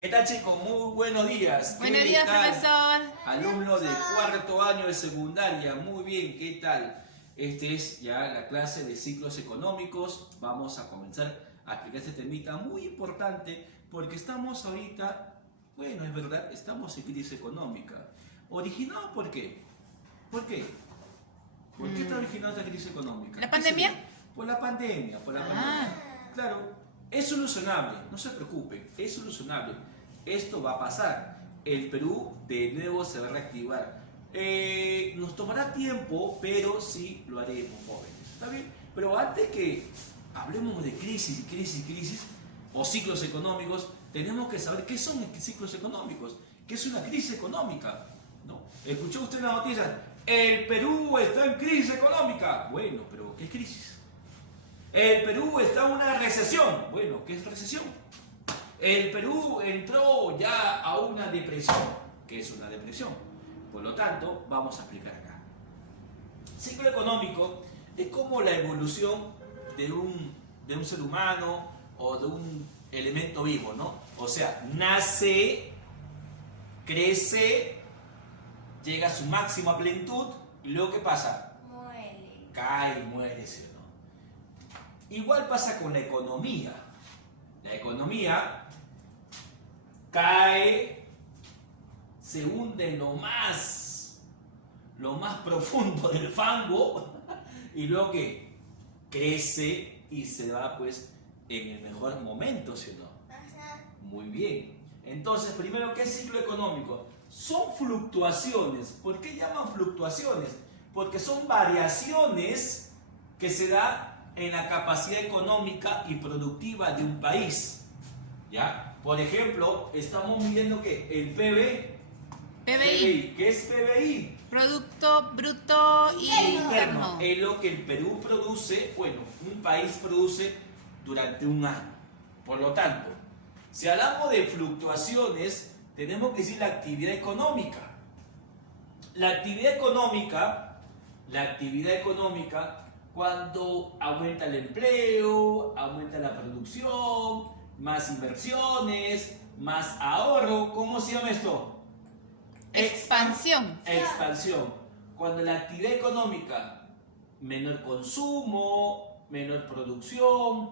¿Qué tal, chicos? Muy buenos días. Buenos ¿Qué días, tal? profesor. Alumnos de cuarto año de secundaria. Muy bien, ¿qué tal? Este es ya la clase de ciclos económicos. Vamos a comenzar a explicar este temita muy importante porque estamos ahorita, bueno, es verdad, estamos en crisis económica. ¿Originado por qué? ¿Por qué? ¿Por qué está originada esta crisis económica? ¿La ¿Qué pandemia? sería? Por la pandemia, por la Ah. pandemia. Claro, es solucionable, no se preocupen, es solucionable. Esto va a pasar. El Perú de nuevo se va a reactivar. Nos tomará tiempo, pero sí lo haremos, jóvenes. ¿Está bien? Pero antes que hablemos de crisis, o ciclos económicos, tenemos que saber qué son ciclos económicos, qué es una crisis económica. ¿No? ¿Escuchó usted la noticia? El Perú está en crisis económica. Bueno, pero ¿qué es crisis? El Perú está en una recesión. Bueno, ¿qué es recesión? El Perú entró ya a una depresión. ¿Qué es una depresión? Por lo tanto, vamos a explicar acá. Ciclo económico es como la evolución de un ser humano o de un elemento vivo, ¿no? O sea, nace, crece, llega a su máxima plenitud y luego ¿qué pasa? Muere. Cae y muere, ¿sí o no? Igual pasa con la economía. La economía cae, se hunde en lo más profundo del fango y luego que crece y se va pues en el mejor momento, ¿sí o no? Ajá. Muy bien. Entonces, primero, ¿qué es ciclo económico? Son fluctuaciones. ¿Por qué llaman fluctuaciones? Porque son variaciones que se da en la capacidad económica y productiva de un país. ¿Ya? Por ejemplo, estamos midiendo que el PBI. ¿Qué es PBI? Producto Bruto Interno. Es lo que el Perú produce, bueno, un país produce durante un año. Por lo tanto, si hablamos de fluctuaciones, tenemos que decir la actividad económica. La actividad económica, cuando aumenta el empleo, aumenta la producción, más inversiones, más ahorro, ¿cómo se llama esto? Expansión. Expansión. Cuando la actividad económica, menor consumo, menor producción,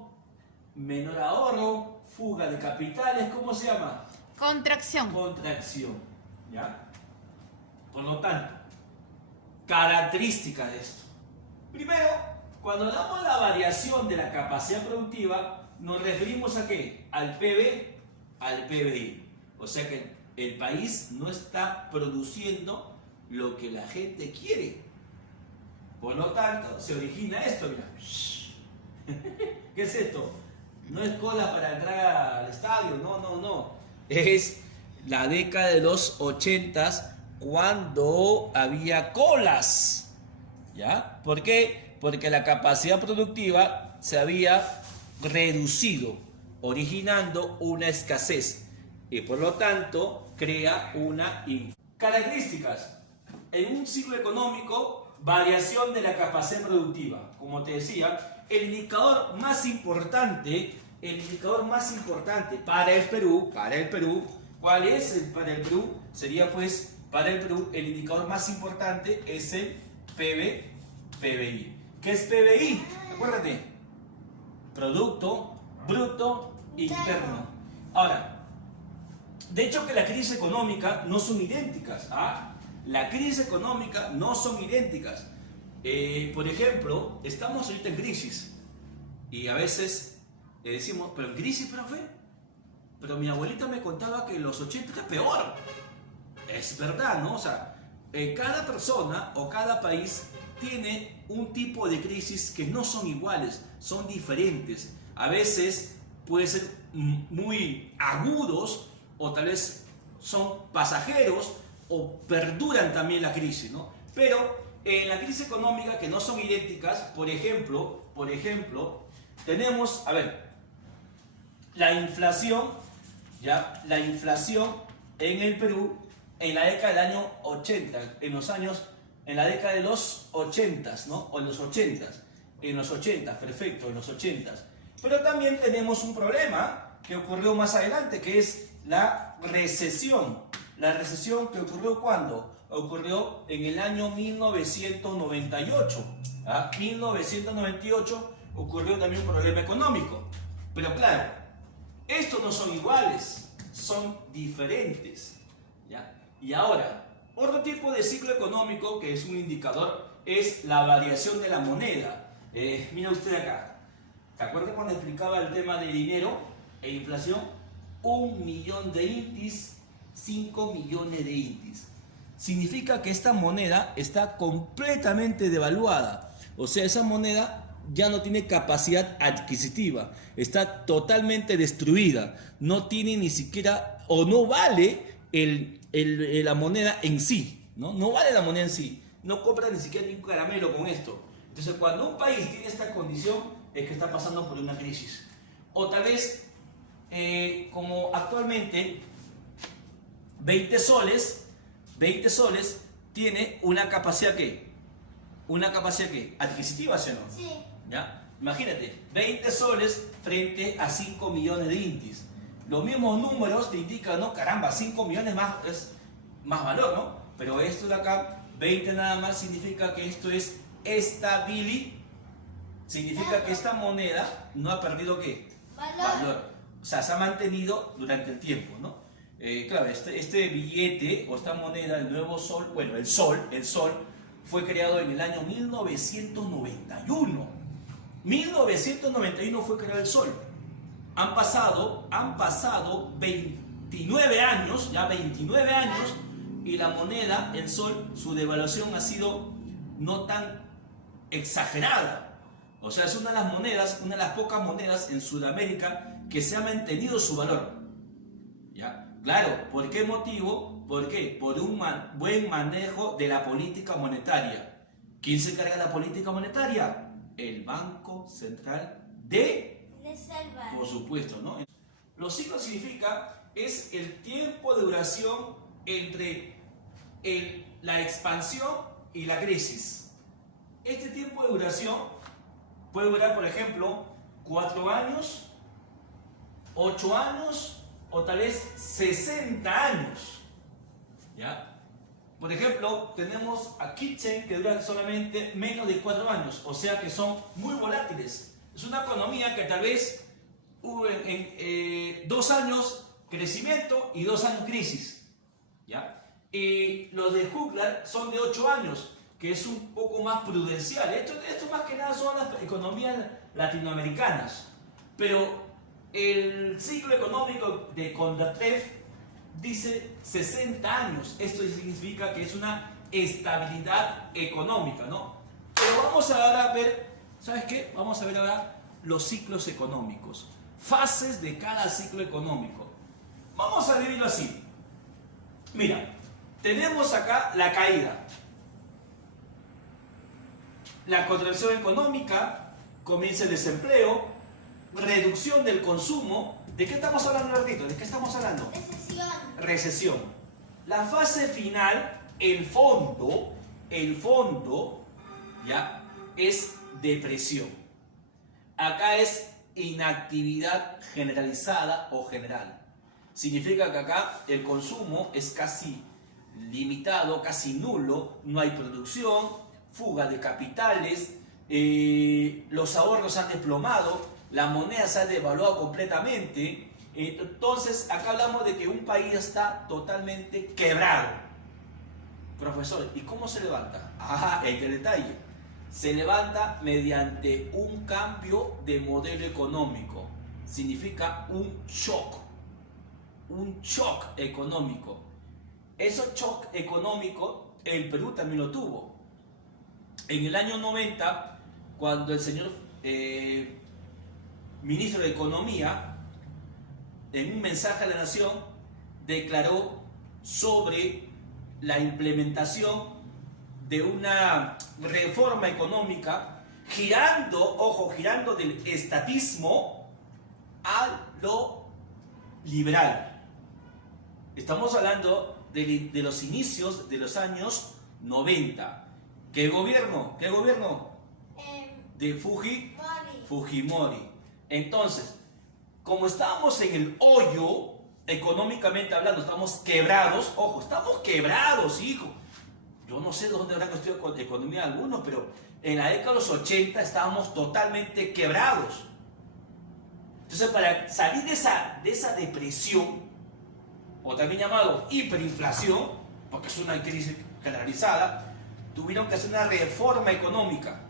menor ahorro, fuga de capitales, ¿cómo se llama? Contracción. Contracción. ¿Ya? Por lo tanto, características de esto. Primero, cuando damos la variación de la capacidad productiva, nos referimos a ¿qué? Al PB, al PBI. O sea que el país no está produciendo lo que la gente quiere. Por lo tanto, se origina esto, mira. ¿Qué es esto? No es cola para entrar al estadio, no. Es la década de los 80 cuando había colas. ¿Ya? ¿Por qué? Porque la capacidad productiva se había reducido, originando una escasez y por lo tanto crea una características. En un ciclo económico, variación de la capacidad productiva. Como te decía, el indicador más importante para el Perú, ¿cuál es para el Perú? Sería pues, para el Perú, el indicador más importante es el PBI. ¿Qué es PBI? Acuérdate, Producto Bruto Interno. Ahora, de hecho que la crisis económica no son idénticas. ¿Ah? La crisis económica no son idénticas. Por ejemplo, estamos ahorita en crisis y a veces decimos, pero en crisis, profe, pero mi abuelita me contaba que en los 80 era peor. Es verdad, ¿no? O sea, cada persona o cada país tiene un tipo de crisis que no son iguales, son diferentes. A veces pueden ser muy agudos o tal vez son pasajeros o perduran también la crisis, ¿no? Pero en la crisis económica que no son idénticas, por ejemplo, tenemos, a ver, la inflación, ¿ya? La inflación en el Perú en la década del año 80, en la década de los 80, ¿no? O en los 80, perfecto, en los 80. Pero también tenemos un problema, que ocurrió más adelante, que es la recesión. La recesión que ocurrió ¿cuándo? Ocurrió en el año 1998. ¿Ah? 1998 ocurrió también un problema económico. Pero claro, estos no son iguales, son diferentes. ¿Ya? Y ahora, otro tipo de ciclo económico que es un indicador es la variación de la moneda. Mira usted acá. ¿Se acuerda cuando explicaba el tema de dinero e inflación? 1 millón de intis, 5 millones de intis. Significa que esta moneda está completamente devaluada. O sea, esa moneda ya no tiene capacidad adquisitiva. Está totalmente destruida. No tiene ni siquiera, o no vale la moneda en sí. No vale la moneda en sí. No compra ni siquiera ni un caramelo con esto. Entonces, cuando un país tiene esta condición, es que está pasando por una crisis. O tal vez, como actualmente, 20 soles tiene una capacidad ¿qué? Una capacidad ¿qué? Adquisitiva, ¿sí o no? Sí. ¿Ya? Imagínate, 20 soles frente a 5 millones de intis. Los mismos números te indican, ¿no? Caramba, 5 millones más es más valor, ¿no? Pero esto de acá, 20 nada más, significa que esto es estabilidad. Significa que esta moneda no ha perdido ¿qué? Valor. O sea, se ha mantenido durante el tiempo, ¿no? Claro, este billete o esta moneda, el nuevo sol, bueno, el sol fue creado en el año 1991. 1991 fue creado el sol. Han pasado 29 años, ya 29 años, y la moneda, el sol, su devaluación ha sido no tan exagerada. O sea, es una de las monedas, una de las pocas monedas en Sudamérica que se ha mantenido su valor. ¿Ya? Claro, ¿por qué motivo? ¿Por qué? Por un buen manejo de la política monetaria. ¿Quién se encarga de la política monetaria? El Banco Central de Reserva. Por supuesto, ¿no? Los ciclos significa es el tiempo de duración entre la expansión y la crisis. Este tiempo de duración puede durar, por ejemplo, 4 años, 8 años o tal vez 60 años. ¿Ya? Por ejemplo, tenemos a Kitchen que dura solamente menos de 4 años, o sea que son muy volátiles. Es una economía que tal vez hubo en 2 años crecimiento y 2 años crisis. ¿Ya? Y los de Juglar son de 8 años, que es un poco más prudencial. Esto más que nada son las economías latinoamericanas. Pero el ciclo económico de Kondratev dice 60 años. Esto significa que es una estabilidad económica, ¿no? Pero vamos ahora a ver, ¿sabes qué? Vamos a ver ahora los ciclos económicos. Fases de cada ciclo económico. Vamos a dividirlo así. Mira, tenemos acá la caída. La contracción económica, comienza el desempleo, reducción del consumo. ¿De qué estamos hablando, Robertito? ¿De qué estamos hablando? Recesión. Recesión. La fase final, el fondo, ya, es depresión. Acá es inactividad generalizada o general. Significa que acá el consumo es casi limitado, casi nulo, no hay producción, fuga de capitales, los ahorros han desplomado, la moneda se ha devaluado completamente. Entonces, acá hablamos de que un país está totalmente quebrado. Profesor, ¿y cómo se levanta? Ajá, ahí está el detalle. Se levanta mediante un cambio de modelo económico. Significa un shock económico. Ese shock económico, el Perú también lo tuvo. En el año 90, cuando el señor ministro de Economía, en un mensaje a la nación, declaró sobre la implementación de una reforma económica girando del estatismo a lo liberal. Estamos hablando de los inicios de los años 90. ¿Qué gobierno? ¿Qué gobierno? De Fujimori. Entonces, como estábamos en el hoyo, económicamente hablando, estamos quebrados, ojo, estamos quebrados, hijo. Yo no sé de dónde habrán estudiado economía algunos, pero en la década de los 80 estábamos totalmente quebrados. Entonces, para salir de esa depresión, o también llamado hiperinflación, porque es una crisis generalizada, tuvieron que hacer una reforma económica.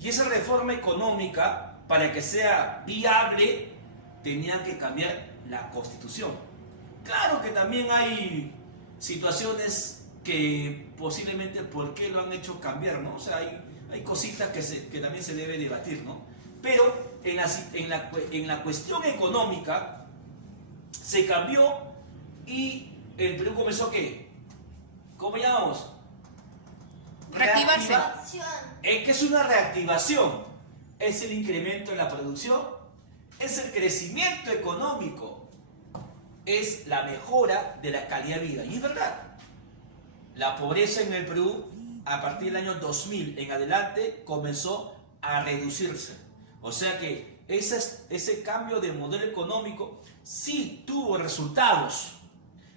Y esa reforma económica, para que sea viable, tenía que cambiar la Constitución. Claro que también hay situaciones que posiblemente por qué lo han hecho cambiar, ¿no? O sea, hay cositas que también se debe debatir, ¿no? Pero en la cuestión económica se cambió y el Perú comenzó ¿qué? ¿Cómo llamamos? Reactivarse. ¿Qué es una reactivación? Es el incremento en la producción, es el crecimiento económico, es la mejora de la calidad de vida. Y es verdad, la pobreza en el Perú a partir del año 2000 en adelante comenzó a reducirse. O sea que ese cambio de modelo económico sí tuvo resultados.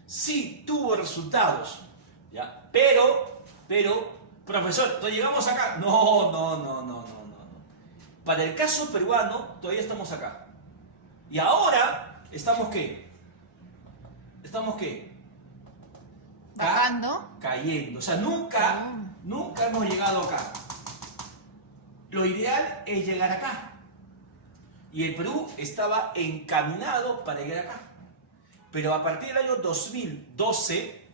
Sí tuvo resultados. ¿Ya? Pero, profesor, ¿no llegamos acá? No. Para el caso peruano, todavía estamos acá. Y ahora, ¿estamos qué? ¿Estamos qué? Bajando. Cayendo. O sea, nunca hemos llegado acá. Lo ideal es llegar acá. Y el Perú estaba encaminado para llegar acá. Pero a partir del año 2012,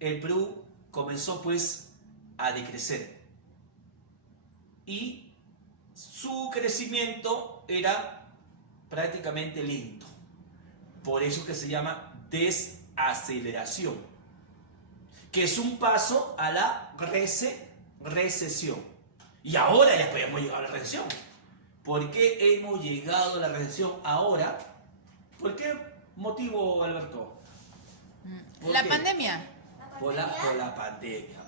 el Perú comenzó pues a decrecer. Y su crecimiento era prácticamente lento. Por eso que se llama desaceleración, que es un paso a la recesión. Y ahora ya podemos llegar a la recesión. ¿Por qué hemos llegado a la recesión ahora? ¿Por qué motivo, Alberto? La pandemia. Por la pandemia,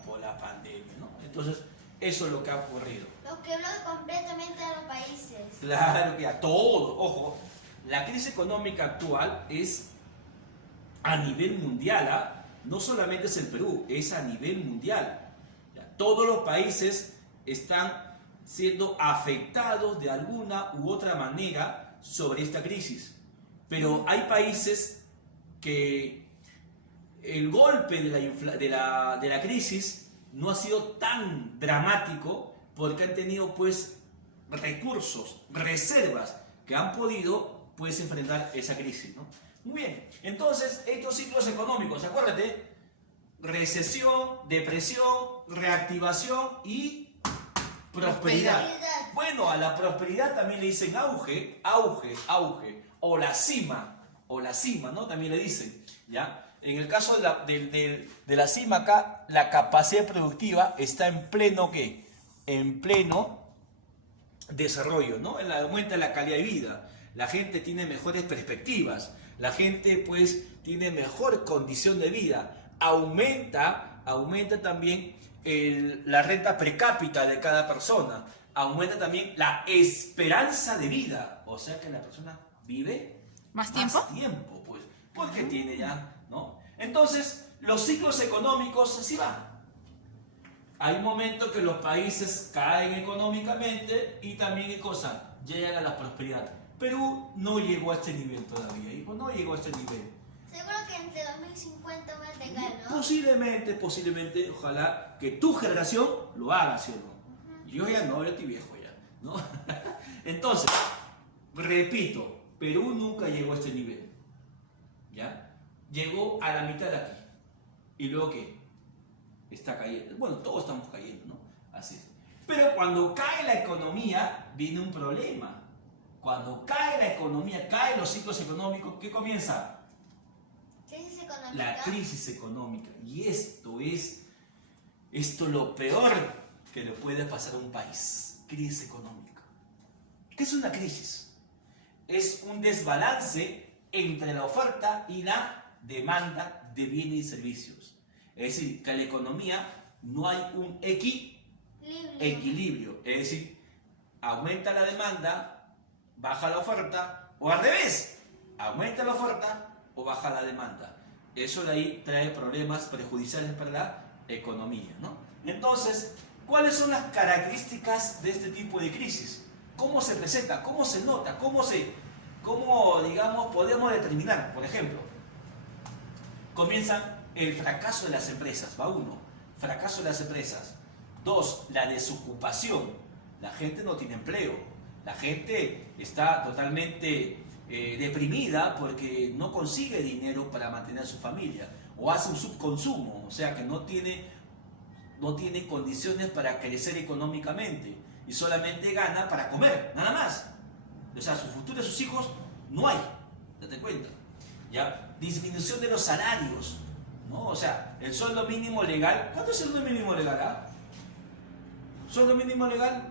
¿no? Entonces, eso es lo que ha ocurrido. Lo quebró completamente a los países. Claro que a todo. Ojo, la crisis económica actual es a nivel mundial, ¿ah? No solamente es el Perú, es a nivel mundial. Todos los países están siendo afectados de alguna u otra manera sobre esta crisis. Pero hay países que el golpe de la crisis no ha sido tan dramático porque han tenido pues recursos, reservas que han podido pues enfrentar esa crisis, ¿no? Muy bien, entonces estos ciclos económicos, acuérdate, recesión, depresión, reactivación y prosperidad. Bueno, a la prosperidad también le dicen auge, o la cima, ¿no? También le dicen, ¿ya? En el caso de la cima acá, la capacidad productiva está en pleno, ¿qué? En pleno desarrollo, ¿no? Aumenta la calidad de vida, la gente tiene mejores perspectivas, la gente pues tiene mejor condición de vida, aumenta también la renta per cápita de cada persona, aumenta también la esperanza de vida, o sea que la persona vive ¿Más tiempo? Pues, porque tiene ya, ¿no? Entonces, los ciclos económicos así van. Hay momentos que los países caen económicamente y también, ¿qué cosa? Llegan a la prosperidad. Perú no llegó a este nivel todavía, hijo, no llegó a este nivel. Seguro que entre 2050 va a llegar, ¿no? Posiblemente, ojalá que tu generación lo haga, ¿sí o no? Yo ya no, yo estoy viejo ya, ¿no? Entonces, repito, Perú nunca llegó a este nivel, ¿ya? Llegó a la mitad de aquí. ¿Y luego qué? Está cayendo. Bueno, todos estamos cayendo, ¿no? Así es. Pero cuando cae la economía, viene un problema. Cuando cae la economía, caen los ciclos económicos, ¿qué comienza? ¿Crisis económica? La crisis económica. Y esto es lo peor que le puede pasar a un país. Crisis económica. ¿Qué es una crisis? Es un desbalance entre la oferta y la demanda de bienes y servicios. Es decir, que en la economía no hay un equilibrio. Es decir, aumenta la demanda, baja la oferta O al revés, aumenta la oferta o baja la demanda. Eso de ahí trae problemas perjudiciales para la economía, ¿no? Entonces, ¿cuáles son las características de este tipo de crisis? ¿Cómo se presenta? ¿Cómo se nota? ¿Cómo, digamos, podemos determinar? Por ejemplo, comienza el fracaso de las empresas, va uno, fracaso de las empresas. Dos, la desocupación. La gente no tiene empleo. La gente está totalmente deprimida porque no consigue dinero para mantener a su familia. O hace un subconsumo, o sea que no tiene condiciones para crecer económicamente. Y solamente gana para comer, nada más. O sea, su futuro de sus hijos no hay. Date cuenta. ¿Ya? Disminución de los salarios, ¿no? O sea, el sueldo mínimo legal. ¿Cuánto es el sueldo mínimo legal? ¿Ah? ¿Sueldo mínimo legal?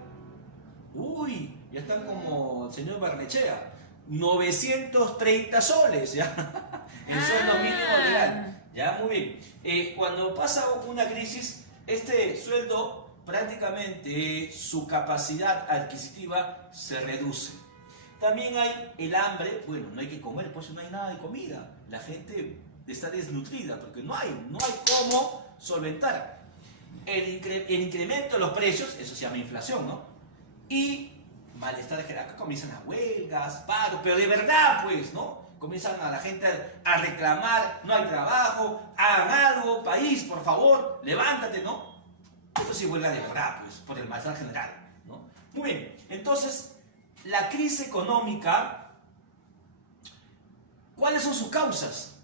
Uy, ya están como el señor Barnechea. 930 soles, ¿ya? El sueldo mínimo legal. Ya, muy bien. Cuando pasa una crisis, este sueldo prácticamente su capacidad adquisitiva se reduce. También hay el hambre, bueno, no hay que comer, pues no hay nada de comida. La gente está desnutrida porque no hay cómo solventar. El incremento de los precios, eso se llama inflación, ¿no? Y malestar general, acá comienzan las huelgas, paros, pero de verdad, pues, ¿no? Comienzan a la gente a reclamar, no hay trabajo, hagan algo, país, por favor, levántate, ¿no? Esto sí huelga de verdad, pues, por el malestar general, ¿no? Muy bien, entonces, la crisis económica, ¿cuáles son sus causas?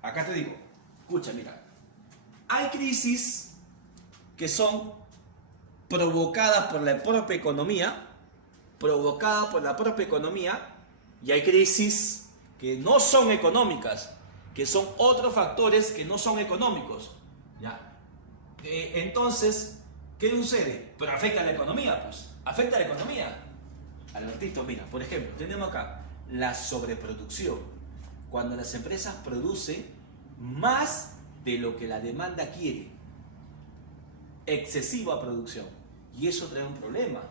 Acá te digo, escucha, mira, hay crisis que son provocadas por la propia economía, y hay crisis que no son económicas, que son otros factores que no son económicos, ¿ya? Entonces, ¿qué sucede? Pero afecta a la economía, pues. Afecta a la economía. Albertito, mira, por ejemplo, tenemos acá la sobreproducción. Cuando las empresas producen más de lo que la demanda quiere. Excesiva producción. Y eso trae un problema.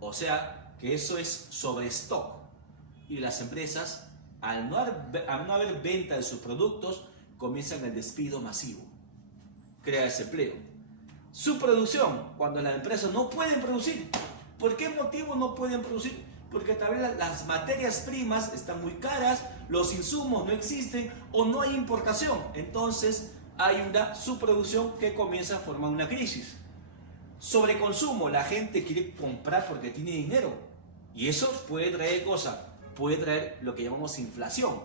O sea, que eso es sobrestock. Y las empresas, al no haber venta de sus productos, comienzan el despido masivo. Crea desempleo. Subproducción, cuando las empresas no pueden producir. ¿Por qué motivo no pueden producir? Porque tal vez las materias primas están muy caras, los insumos no existen o no hay importación. Entonces hay una subproducción que comienza a formar una crisis. Sobreconsumo, la gente quiere comprar porque tiene dinero. Y eso puede traer puede traer lo que llamamos inflación.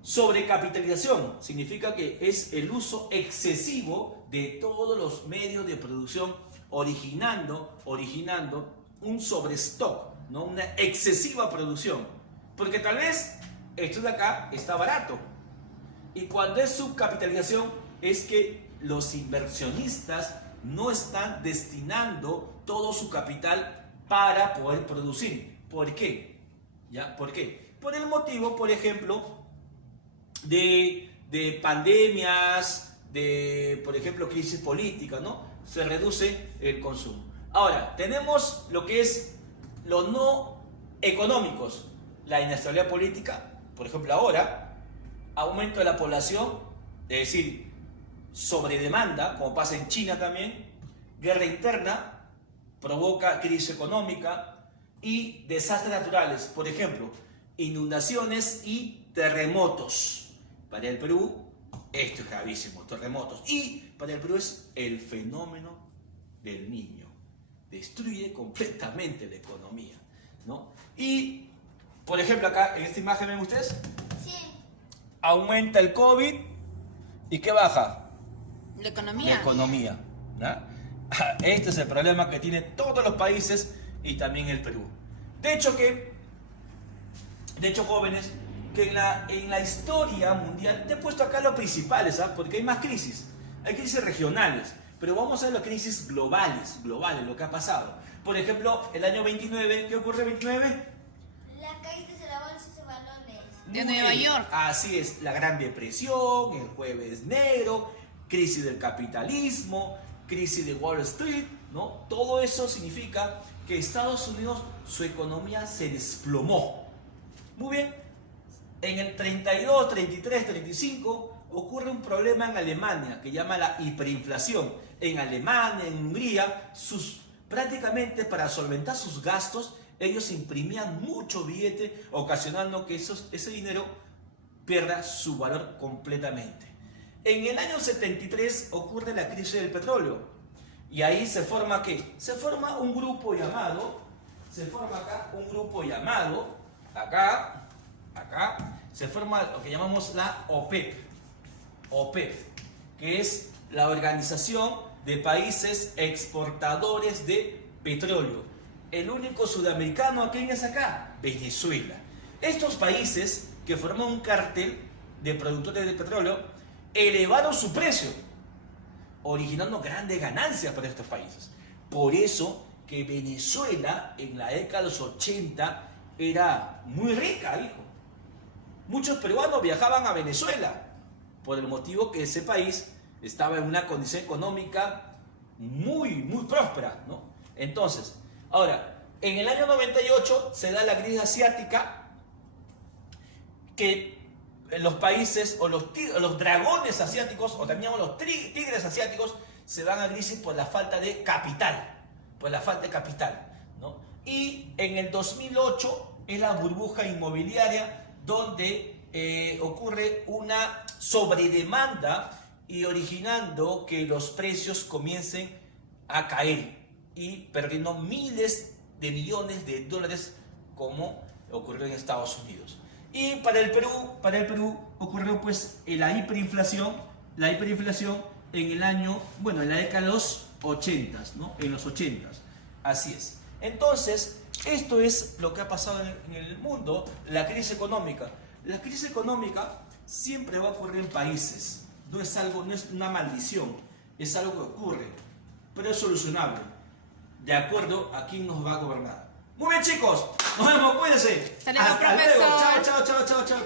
Sobrecapitalización significa que es el uso excesivo de todos los medios de producción originando un sobrestock, ¿no? Una excesiva producción. Porque tal vez esto de acá está barato. Y cuando es subcapitalización es que los inversionistas no están destinando todo su capital para poder producir. ¿Por qué? ¿Ya? ¿Por qué? Por el motivo, por ejemplo, de pandemias, de, por ejemplo, crisis política, ¿no? Se reduce el consumo. Ahora, tenemos lo que es los no económicos, la inestabilidad política, por ejemplo, ahora, aumento de la población, es decir, sobredemanda, como pasa en China también, guerra interna, provoca crisis económica y desastres naturales, por ejemplo, inundaciones y terremotos. Para el Perú, esto es gravísimo, terremotos. Y para el Perú es el fenómeno del Niño. Destruye completamente la economía, ¿no? Y, por ejemplo, acá en esta imagen, ¿ven ustedes? Sí. Aumenta el COVID y ¿qué baja? La economía. La economía, ¿no? Este es el problema que tienen todos los países y también el Perú. De hecho, jóvenes, que en la historia mundial, te he puesto acá los principales, ¿sabes? Porque hay más crisis. Hay crisis regionales, pero vamos a ver las crisis globales, lo que ha pasado. Por ejemplo, el año 29, ¿qué ocurre en 29? La caída de la bolsa de valores. De Nueva York. Así es, la Gran Depresión, el Jueves Negro, crisis del capitalismo, crisis de Wall Street, ¿no? Todo eso significa que Estados Unidos, su economía se desplomó. Muy bien, en el 32, 33, 35 ocurre un problema en Alemania que llama la hiperinflación. En Alemania, en Hungría, prácticamente para solventar sus gastos, ellos imprimían mucho billete, ocasionando que ese dinero pierda su valor completamente. En el año 73 ocurre la crisis del petróleo. Y ahí se forma ¿qué? Se forma un grupo llamado, acá, se forma lo que llamamos la OPEP, que es la Organización de Países Exportadores de Petróleo. El único sudamericano, ¿quién es acá? Venezuela. Estos países que forman un cártel de productores de petróleo elevaron su precio, originando grandes ganancias para estos países. Por eso que Venezuela en la década de los 80 era muy rica, hijo. Muchos peruanos viajaban a Venezuela por el motivo que ese país estaba en una condición económica muy próspera, ¿no? Entonces, ahora, en el año 98 se da la crisis asiática, que los países o los dragones asiáticos, o también los tigres asiáticos, se van a crisis por la falta de capital, ¿no? Y en el 2008 es la burbuja inmobiliaria donde ocurre una sobredemanda y originando que los precios comiencen a caer y perdiendo miles de millones de dólares como ocurrió en Estados Unidos. Y para el Perú ocurrió pues la hiperinflación en la década de los 80, ¿no? En los 80, así es. Entonces, esto es lo que ha pasado en el mundo, la crisis económica. La crisis económica siempre va a ocurrir en países, no es una maldición, es algo que ocurre, pero es solucionable, de acuerdo a quién nos va a gobernar. Muy bien, chicos, nos vemos, cuídense. Saludos, Hasta luego, profesor. chao.